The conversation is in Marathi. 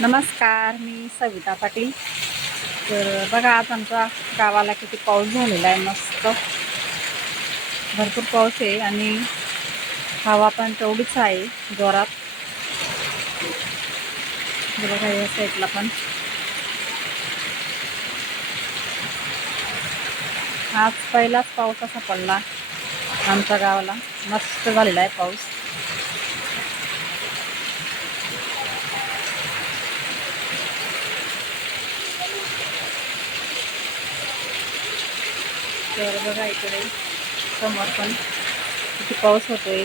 नमस्कार मी सविता पाटील. तर बघा आज आमच्या गावाला किती पाऊस झालेला आहे मस्त. भरपूर पाऊस आहे आणि हवा पण तेवढीच आहे जोरात. हे बघा या साईडला पण. आज पहिलाच पाऊस असा पडला आमच्या गावाला. मस्त झालेला आहे पाऊस. तर बघा इकडे समोर पण किती पाऊस होतोय.